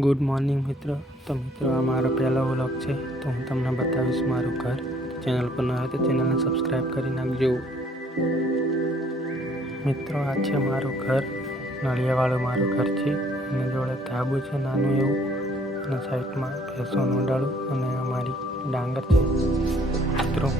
Good morning મિત્રો. તો મિત્રો, આ મારો પહેલો વ્લોગ છે, તો હું તમને બતાવીશ મારું ઘર. ચેનલ પર ન હોય તો ચેનલને સબસ્ક્રાઈબ કરી નાખજો. મિત્રો, આ છે મારું ઘર. નળિયાવાળું મારું ઘર છે. એની જોડે ધાબુ છે નાનું એવું, અને સાઈડમાં ભેંસોનું ડાળું અને અમારી ડાંગર છે. મિત્રો,